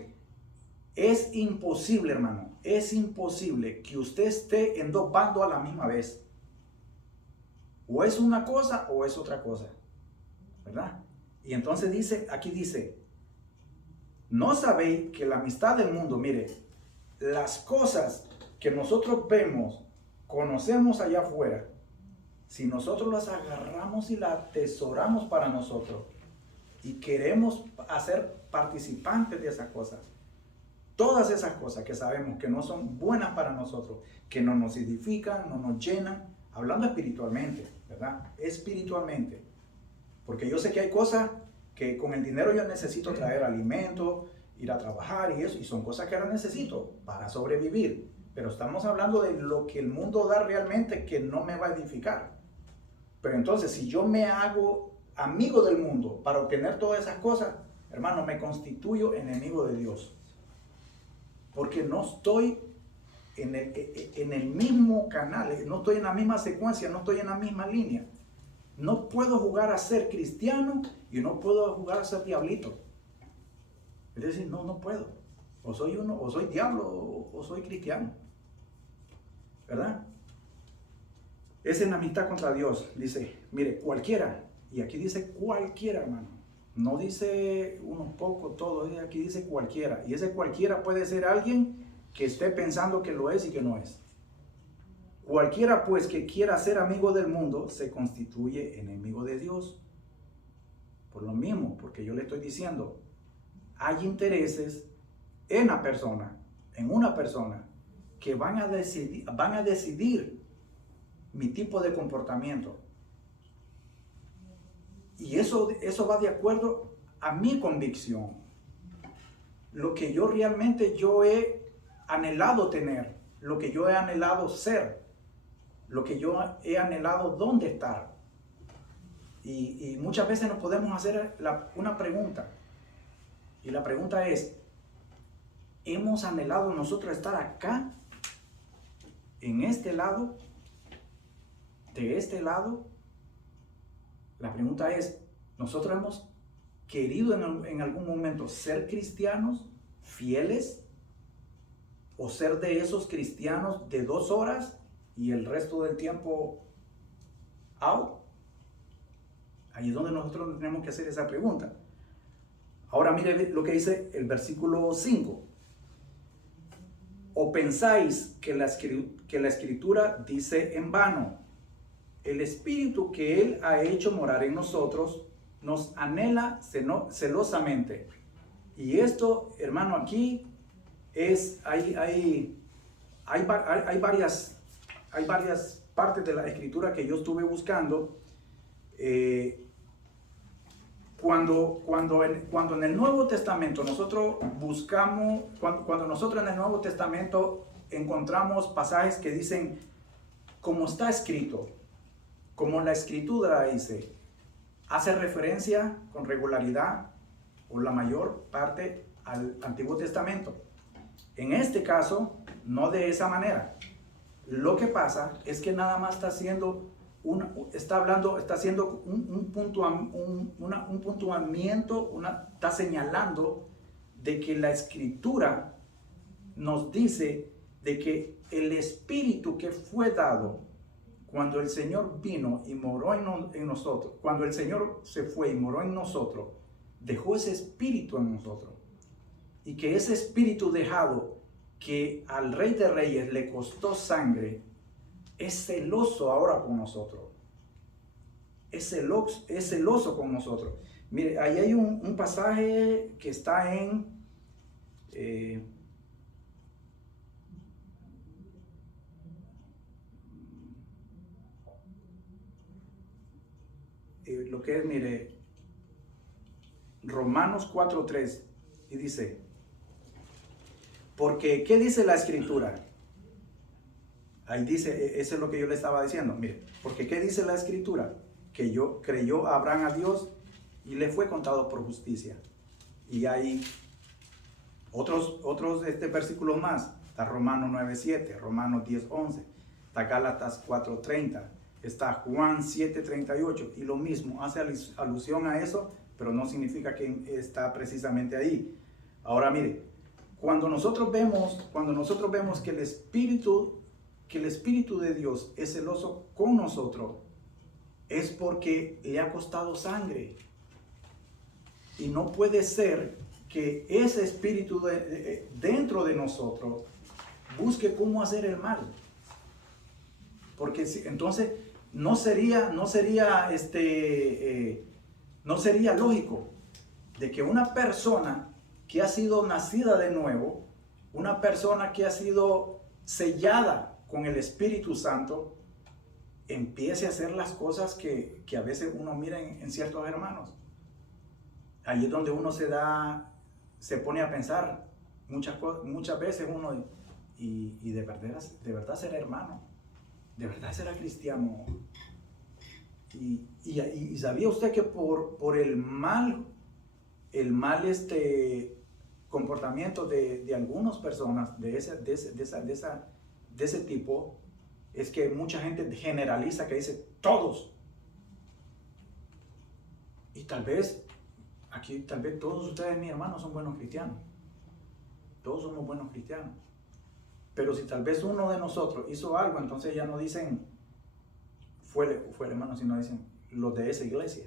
es imposible, hermano, es imposible que usted esté en 2 bandos a la misma vez. O es una cosa o es otra cosa. ¿Verdad? Y entonces aquí dice, ¿no sabéis que la amistad del mundo, mire, las cosas que nosotros vemos, conocemos allá afuera, si nosotros las agarramos y las atesoramos para nosotros y queremos hacer participantes de esas cosas, todas esas cosas que sabemos que no son buenas para nosotros, que no nos edifican, no nos llenan, hablando espiritualmente, ¿verdad? Espiritualmente. Porque yo sé que hay cosas que con el dinero yo necesito traer alimento, ir a trabajar y eso, y son cosas que ahora necesito para sobrevivir. Pero estamos hablando de lo que el mundo da realmente que no me va a edificar. Pero entonces, si yo me hago amigo del mundo para obtener todas esas cosas, hermano, me constituyo enemigo de Dios. Porque no estoy en el mismo canal, no estoy en la misma secuencia, no estoy en la misma línea. No puedo jugar a ser cristiano y no puedo jugar a ser diablito. Es decir, no puedo. O soy diablo o soy cristiano. ¿Verdad? Es enemistad contra Dios. Dice, mire, cualquiera, y aquí dice cualquiera, hermano. No dice unos pocos, todos, aquí dice cualquiera. Y ese cualquiera puede ser alguien que esté pensando que lo es y que no es. Cualquiera pues que quiera ser amigo del mundo se constituye enemigo de Dios. Por lo mismo, porque yo le estoy diciendo, hay intereses en una persona que van a decidir mi tipo de comportamiento. Y eso va de acuerdo a mi convicción. Lo que yo realmente he anhelado tener, lo que yo he anhelado ser, lo que yo he anhelado dónde estar. Y muchas veces nos podemos hacer una pregunta. Y la pregunta es, ¿hemos anhelado nosotros estar acá? ¿En este lado? ¿De este lado? La pregunta es, ¿nosotros hemos querido en algún momento ser cristianos fieles? ¿O ser de esos cristianos de 2 horas y el resto del tiempo out? Ahí es donde nosotros tenemos que hacer esa pregunta. Ahora mire lo que dice el versículo 5. ¿O pensáis que la Escritura dice en vano? El Espíritu que Él ha hecho morar en nosotros nos anhela celosamente. Y esto, hermano, aquí hay varias partes de la Escritura que yo estuve buscando. Cuando en el Nuevo Testamento nosotros buscamos, cuando nosotros en el Nuevo Testamento encontramos pasajes que dicen, como está escrito, como la Escritura dice, hace referencia con regularidad o la mayor parte al Antiguo Testamento. En este caso, no de esa manera. Lo que pasa es que nada más está haciendo está haciendo un puntuamiento, está señalando de que la Escritura nos dice de que el Espíritu que fue dado cuando el Señor vino y moró en nosotros, cuando el Señor se fue y moró en nosotros, dejó ese Espíritu en nosotros. Y que ese Espíritu dejado, que al Rey de Reyes le costó sangre, es celoso ahora con nosotros. Es celoso con nosotros. Mire, ahí hay un pasaje que está en lo que es, mire, Romanos 4:3, y dice, porque, ¿qué dice la Escritura? Ahí dice, eso es lo que yo le estaba diciendo. Mire, porque ¿qué dice la Escritura? Que creyó Abraham a Dios y le fue contado por justicia. Y hay otros versículos más. Está Romanos 9:7, Romanos 10:11, está Gálatas 4:30, está Juan 7:38, y lo mismo, hace alusión a eso, pero no significa que está precisamente ahí. Ahora mire, cuando nosotros vemos que el Espíritu de Dios es celoso con nosotros, es porque le ha costado sangre. Y no puede ser que ese espíritu dentro de nosotros busque cómo hacer el mal. Porque entonces no sería lógico de que una persona que ha sido nacida de nuevo, una persona que ha sido sellada con el Espíritu Santo, empiece a hacer las cosas que a veces uno mira en ciertos hermanos. Ahí es donde uno se pone a pensar muchas veces uno, y de verdad será hermano, de verdad será cristiano. Y ¿sabía usted que por el mal comportamiento de algunas personas de ese tipo, es que mucha gente generaliza, que dice todos? Y tal vez todos ustedes, mis hermanos, son buenos cristianos. Todos somos buenos cristianos. Pero si tal vez uno de nosotros hizo algo, entonces ya no dicen fue el hermano, sino dicen los de esa iglesia.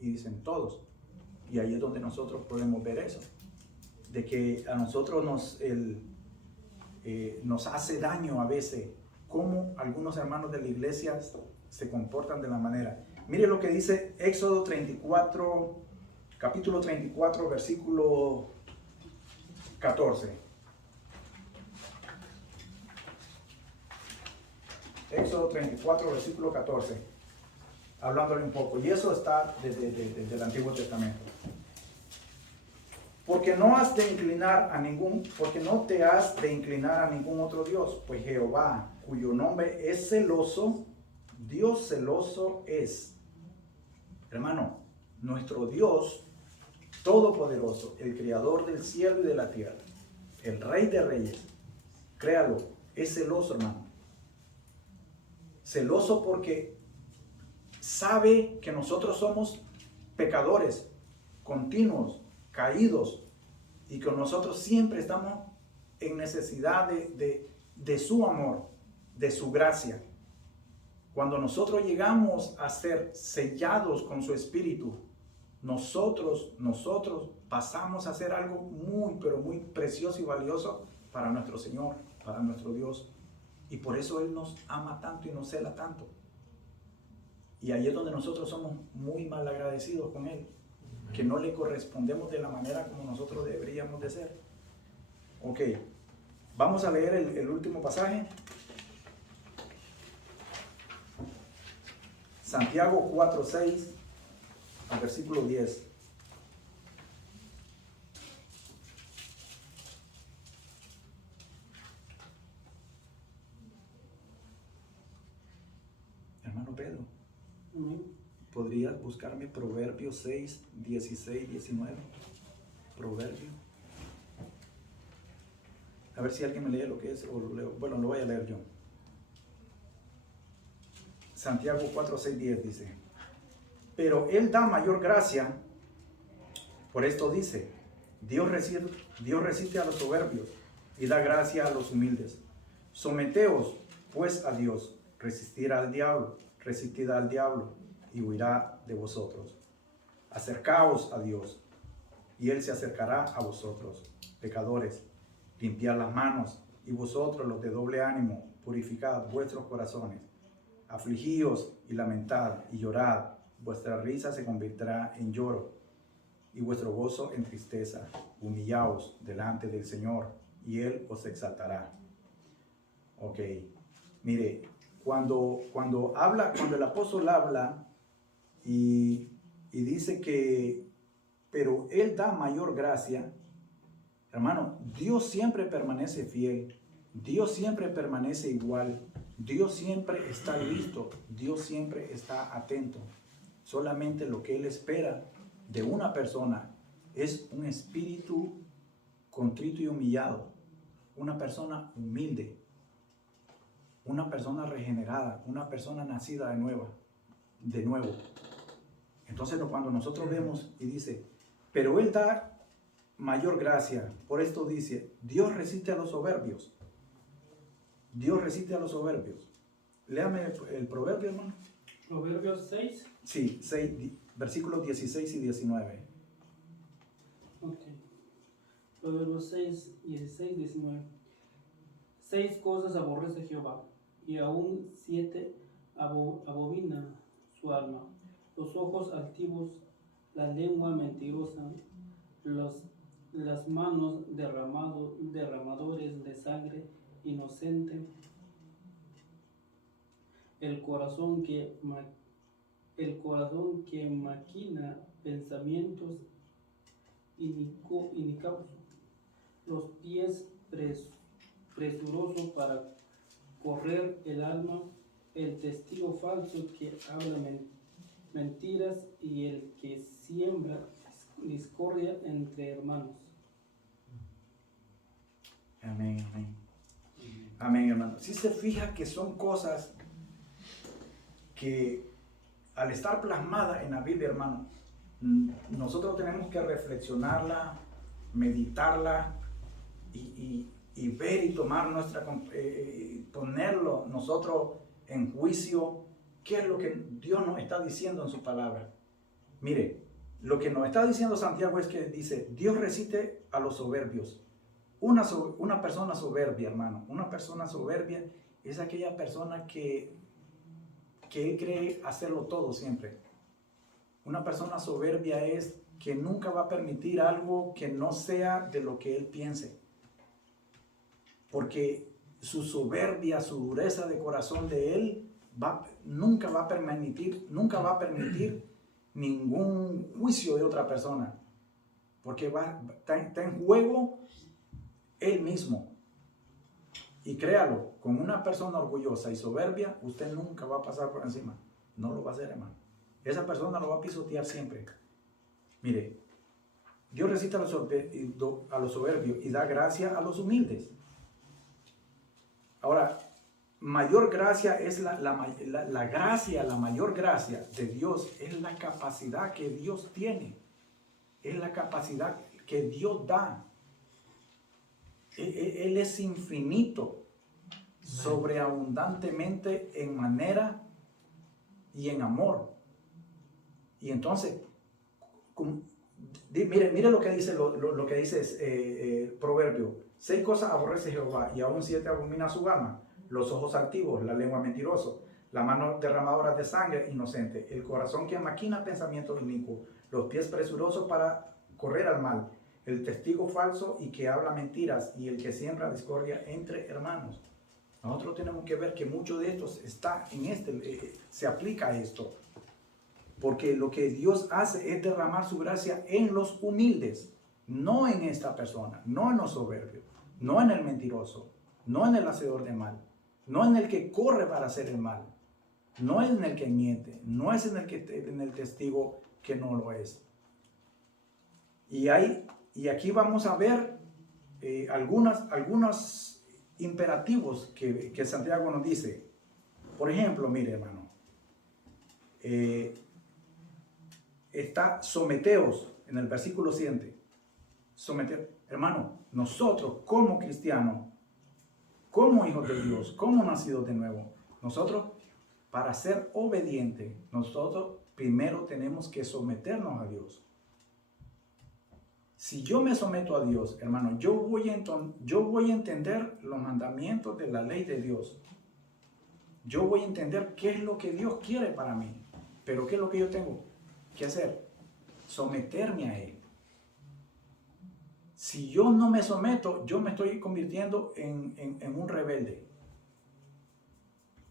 Y dicen todos. Y ahí es donde nosotros podemos ver eso, de que a nosotros nos hace daño a veces cómo algunos hermanos de la iglesia se comportan de la manera. Mire lo que dice Éxodo 34, capítulo 34, versículo 14. Éxodo 34, versículo 14. Hablándole un poco. Y eso está desde el Antiguo Testamento. Porque no te has de inclinar a ningún otro Dios, pues Jehová, cuyo nombre es celoso, Dios celoso es. Hermano, nuestro Dios todopoderoso, el creador del cielo y de la tierra, el rey de reyes, créalo, es celoso, hermano. Celoso porque sabe que nosotros somos pecadores continuos, caídos, y que nosotros siempre estamos en necesidad de su amor, de su gracia. Cuando nosotros llegamos a ser sellados con su espíritu, nosotros pasamos a ser algo muy, pero muy precioso y valioso para nuestro Señor, para nuestro Dios. Y por eso Él nos ama tanto y nos cela tanto. Y ahí es donde nosotros somos muy mal agradecidos con Él, que no le correspondemos de la manera como nosotros deberíamos de ser. Ok, vamos a leer el último pasaje. Santiago 4:6 al versículo 10. Hermano Pedro, ¿podrías buscarme Proverbios 6, 16, 19? Proverbio. A ver si alguien me lee lo que es, o lo leo. Bueno, lo voy a leer yo. Santiago 4, 6, 10 dice: pero Él da mayor gracia. Por esto dice: Dios resiste a los soberbios y da gracia a los humildes. Someteos pues a Dios, resistid al diablo y huirá de vosotros. Acercaos a Dios y Él se acercará a vosotros. Pecadores, limpiad las manos, y vosotros los de doble ánimo, purificad vuestros corazones. Afligíos y lamentad y llorad. Vuestra risa se convertirá en lloro y vuestro gozo en tristeza. Humillaos delante del Señor y Él os exaltará. Ok, mire, cuando el apóstol habla y dice que, pero Él da mayor gracia, hermano, Dios siempre permanece fiel, Dios siempre permanece igual, Dios siempre está listo, Dios siempre está atento. Solamente lo que Él espera de una persona es un espíritu contrito y humillado, una persona humilde, una persona regenerada, una persona nacida de nuevo. Entonces cuando nosotros vemos y dice, pero Él da mayor gracia, por esto dice, Dios resiste a los soberbios. Dios resiste a los soberbios. Léame el proverbio, hermano. Proverbios 6. Sí, 6, versículos 16 y 19. Ok. Proverbios 6, 16, 19. 6 cosas aborrece Jehová, y aún 7 abomina su alma: los ojos altivos, la lengua mentirosa, las manos derramadores de sangre inocente, el corazón que maquina pensamientos inicuos, los pies presurosos para correr el alma, el testigo falso que habla mentiras y el que siembra discordia entre hermanos. Amén, amén. Amén, hermano. Si se fija que son cosas que al estar plasmadas en la Biblia, hermano, nosotros tenemos que reflexionarla, meditarla y ver y tomar ponerlo nosotros en juicio, qué es lo que Dios nos está diciendo en su palabra. Mire, lo que nos está diciendo Santiago es que dice, Dios resiste a los soberbios. Una persona soberbia, hermano, una persona soberbia es aquella persona que él cree hacerlo todo siempre. Una persona soberbia es que nunca va a permitir algo que no sea de lo que él piense. Porque su soberbia, su dureza de corazón de él, nunca va a permitir ningún juicio de otra persona. Porque está en juego él mismo. Y créalo, con una persona orgullosa y soberbia, usted nunca va a pasar por encima. No lo va a hacer, hermano. Esa persona lo va a pisotear siempre. Mire, Dios resiste a los soberbios y da gracia a los humildes. Ahora, mayor gracia es la mayor gracia de Dios es la capacidad que Dios tiene. Es la capacidad que Dios da. Él es infinito, sobreabundantemente en manera y en amor. Y entonces, mire lo que dice lo que dice el proverbio. 6 cosas aborrece Jehová y aún 7 abomina su alma: los ojos altivos, la lengua mentiroso, la mano derramadora de sangre inocente, el corazón que maquina pensamientos inicuos, los pies presurosos para correr al mal, el testigo falso y que habla mentiras, y el que siembra discordia entre hermanos. Nosotros tenemos que ver que mucho de esto está en se aplica a esto. Porque lo que Dios hace es derramar su gracia en los humildes, no en esta persona, no en los soberbios, no en el mentiroso, no en el hacedor de mal, no en el que corre para hacer el mal, no es en el que miente, no es en el testigo que no lo es. Y aquí vamos a ver algunos imperativos que Santiago nos dice. Por ejemplo, mire, hermano, está someteos en el versículo 7. Someteos. Hermano, nosotros como cristianos, como hijos de Dios, como nacidos de nuevo, nosotros, para ser obedientes, nosotros primero tenemos que someternos a Dios. Si yo me someto a Dios, hermano, yo voy a entender los mandamientos de la ley de Dios. Yo voy a entender qué es lo que Dios quiere para mí. Pero ¿qué es lo que yo tengo que hacer? Someterme a Él. Si yo no me someto, yo me estoy convirtiendo en un rebelde.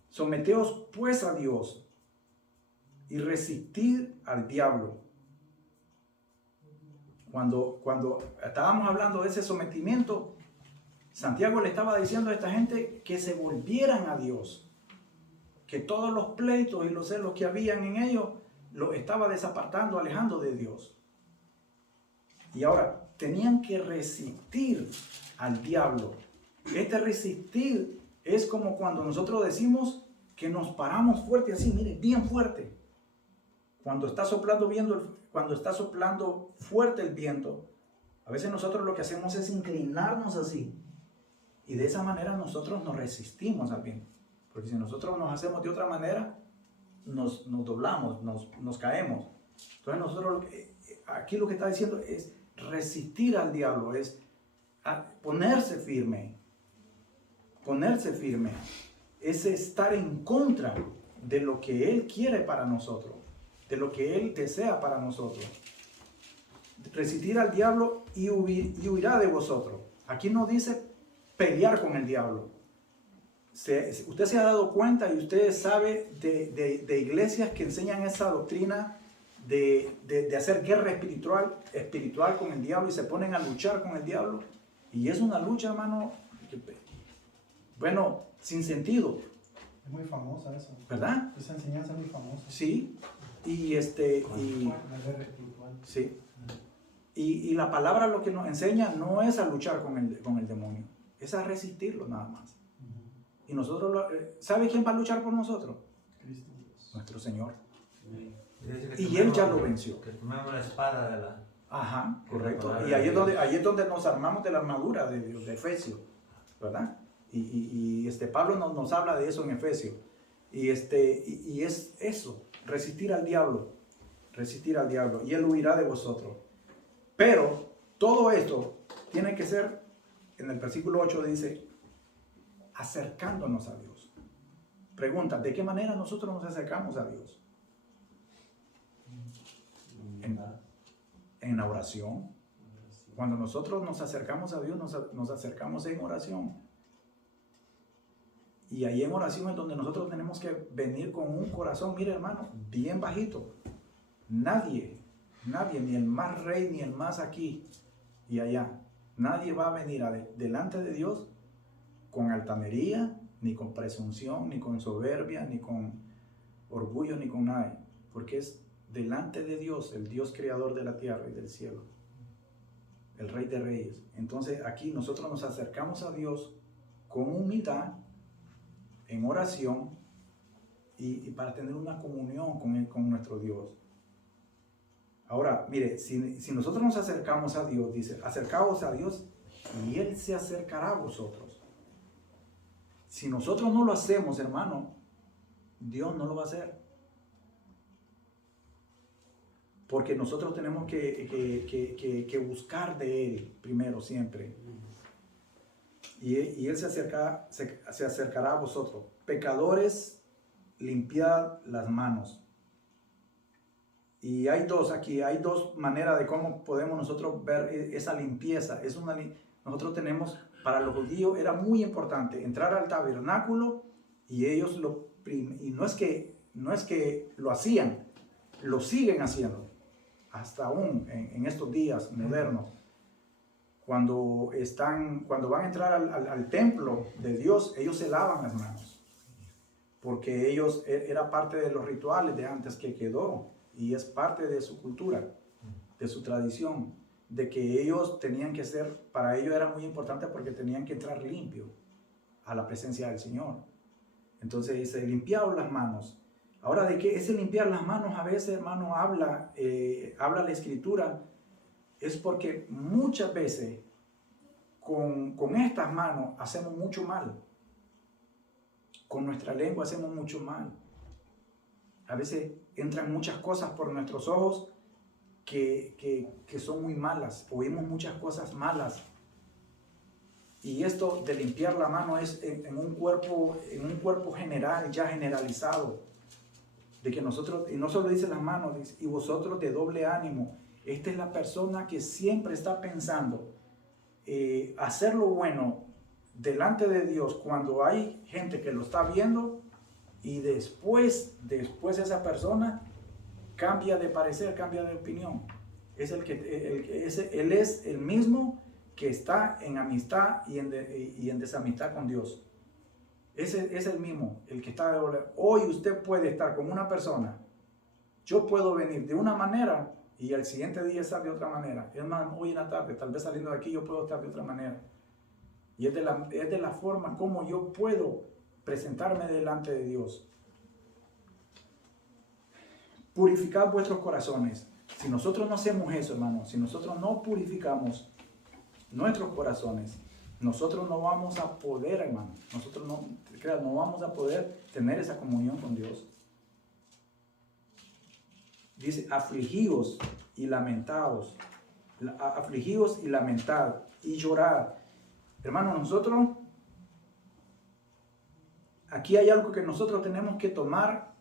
Someteos pues a Dios y resistid al diablo. Cuando estábamos hablando de ese sometimiento, Santiago le estaba diciendo a esta gente que se volvieran a Dios, que todos los pleitos y los celos que habían en ellos los estaba desapartando, alejando de Dios. Y ahora tenían que resistir al diablo. Este resistir es como cuando nosotros decimos que nos paramos fuerte así, mire, bien fuerte. Cuando está soplando fuerte el viento, a veces nosotros lo que hacemos es inclinarnos así. Y de esa manera nosotros nos resistimos al viento. Porque si nosotros nos hacemos de otra manera, nos doblamos, nos caemos. Entonces nosotros aquí lo que está diciendo es resistir al diablo, es ponerse firme. Ponerse firme es estar en contra de lo que Él quiere para nosotros, de lo que Él desea para nosotros. Resistir al diablo y huirá de vosotros. Aquí no dice pelear con el diablo. Usted se ha dado cuenta y usted sabe de iglesias que enseñan esa doctrina de hacer guerra espiritual con el diablo y se ponen a luchar con el diablo. Y es una lucha, hermano, bueno, sin sentido. Es muy famosa eso. ¿Verdad? Esa enseñanza es muy famosa. Sí. La guerra espiritual. Sí. Y la palabra lo que nos enseña no es a luchar con el demonio, es a resistirlo nada más. Y nosotros, ¿sabe quién va a luchar por nosotros? Cristo Dios. Nuestro Señor. Que Y Él ya lo venció. Que tomemos la espada de la... Ajá, correcto. La Y ahí es donde nos armamos de la armadura de Dios, de Efesios, ¿verdad? Y Pablo nos habla de eso en Efesios. Y es eso, resistir al diablo. resistir al diablo y él huirá de vosotros. Pero todo esto tiene que ser, en el versículo 8 dice, acercándonos a Dios. Pregunta, ¿de qué manera nosotros nos acercamos a Dios? En la oración. Cuando nosotros nos acercamos a Dios, nos acercamos en oración. Y ahí en oración es donde nosotros tenemos que venir con un corazón, mire hermano, bien bajito. Nadie, ni el más rey, ni el más aquí y allá, nadie va a venir delante de Dios con altanería, ni con presunción, ni con soberbia, ni con orgullo, ni con nada. Porque es delante de Dios, el Dios creador de la tierra y del cielo, el Rey de Reyes. Entonces aquí nosotros nos acercamos a Dios con humildad, en oración, y para tener una comunión con nuestro Dios. Ahora, mire, si nosotros nos acercamos a Dios, dice, acercaos a Dios y Él se acercará a vosotros. Si nosotros no lo hacemos, hermano, Dios no lo va a hacer. Porque nosotros tenemos que buscar de Él primero, siempre. Y Él se acercará a vosotros. Pecadores, limpiad las manos. Y hay dos maneras de cómo podemos nosotros ver esa limpieza. Nosotros tenemos, para los judíos era muy importante entrar al tabernáculo y ellos y no es que lo hacían, lo siguen haciendo. Hasta aún en estos días modernos, cuando van a entrar al templo de Dios, ellos se lavan las manos, porque ellos era parte de los rituales de antes que quedó, y es parte de su cultura, de su tradición, de que ellos tenían que ser, para ellos era muy importante porque tenían que entrar limpio a la presencia del Señor. Entonces dice, limpiaos las manos. Ahora, ¿de qué ese limpiar las manos? A veces, hermano, habla la Escritura, es porque muchas veces con estas manos hacemos mucho mal. Con nuestra lengua hacemos mucho mal. A veces entran muchas cosas por nuestros ojos que son muy malas. Oímos muchas cosas malas. Y esto de limpiar la mano es en un cuerpo general, ya generalizado. De que nosotros, y no solo dice las manos, dice, y vosotros de doble ánimo. Esta es la persona que siempre está pensando hacer lo bueno delante de Dios cuando hay gente que lo está viendo, y después esa persona cambia de parecer, cambia de opinión. Él es el mismo que está en amistad y en desamistad con Dios. Ese es el mismo, el que está de doble. Hoy usted puede estar con una persona, yo puedo venir de una manera y al siguiente día estar de otra manera. Es más, hoy en la tarde, tal vez saliendo de aquí, yo puedo estar de otra manera. Y es de la forma como yo puedo presentarme delante de Dios. Purificad vuestros corazones. Si nosotros no hacemos eso, hermano, si nosotros no purificamos nuestros corazones, nosotros no vamos a poder, hermano, nosotros no vamos a poder tener esa comunión con Dios. Dice, afligíos y lamentaos, afligíos y lamentad y llorad. Hermano, nosotros, aquí hay algo que nosotros tenemos que tomar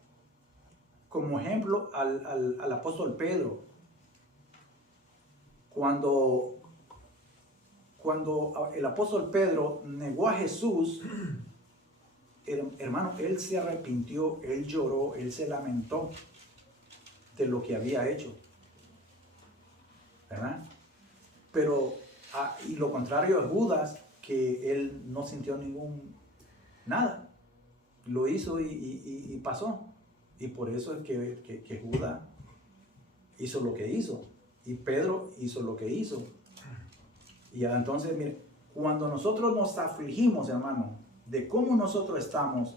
como ejemplo al apóstol Pedro. Cuando el apóstol Pedro negó a Jesús, hermano, él se arrepintió, él lloró, él se lamentó de lo que había hecho, ¿verdad? Pero, y lo contrario de Judas, que él no sintió nada, lo hizo y pasó, y por eso es que Judas hizo lo que hizo, y Pedro hizo lo que hizo. Y entonces, mire, cuando nosotros nos afligimos, hermano, de cómo nosotros estamos,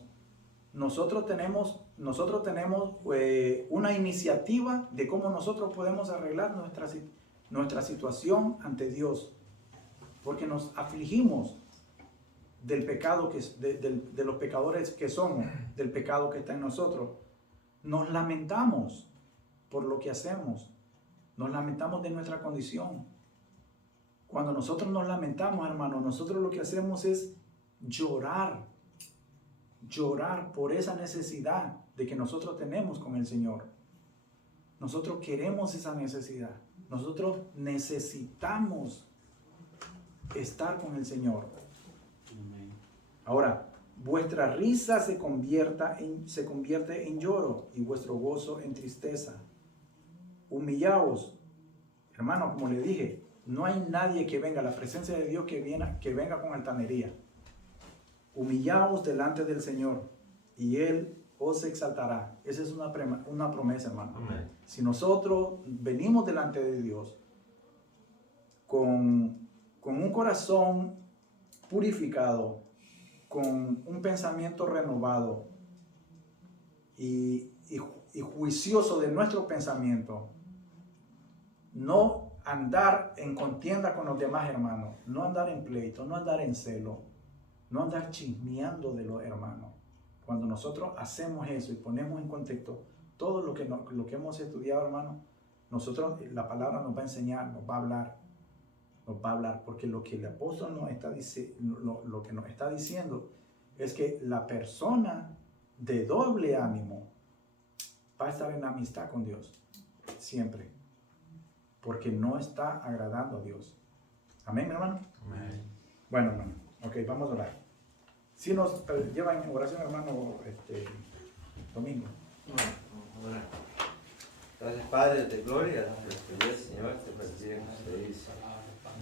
nosotros tenemos una iniciativa de cómo nosotros podemos arreglar nuestra situación ante Dios, porque nos afligimos del pecado de los pecadores que somos, del pecado que está en nosotros. Nos lamentamos por lo que hacemos. Nos lamentamos de nuestra condición. Cuando nosotros nos lamentamos, hermano, nosotros lo que hacemos es llorar. Llorar por esa necesidad de que nosotros tenemos con el Señor. Nosotros queremos esa necesidad. Nosotros necesitamos estar con el Señor. Amén. Ahora, vuestra risa se convierte en lloro y vuestro gozo en tristeza. Humillaos. Hermano, como le dije, no hay nadie que venga a la presencia de Dios que venga con altanería. Humillaos delante del Señor y Él os exaltará. Esa es una promesa, hermano. Amén. Si nosotros venimos delante de Dios con un corazón purificado, con un pensamiento renovado y juicioso de nuestro pensamiento, no andar en contienda con los demás hermanos, no andar en pleito, no andar en celo, no andar chismeando de los hermanos. Cuando nosotros hacemos eso y ponemos en contexto todo lo que hemos estudiado, hermano, nosotros, la palabra nos va a enseñar, nos va a hablar, porque lo que el apóstol nos está lo que nos está diciendo es que la persona de doble ánimo va a estar en amistad con Dios, siempre, porque no está agradando a Dios. Amén, hermano. Amén. Bueno, hermano, ok, vamos a orar. Si nos llevan en oración, hermano, Domingo. Gracias, Padre de gloria, gracias, Señor, te bendiga, te dice.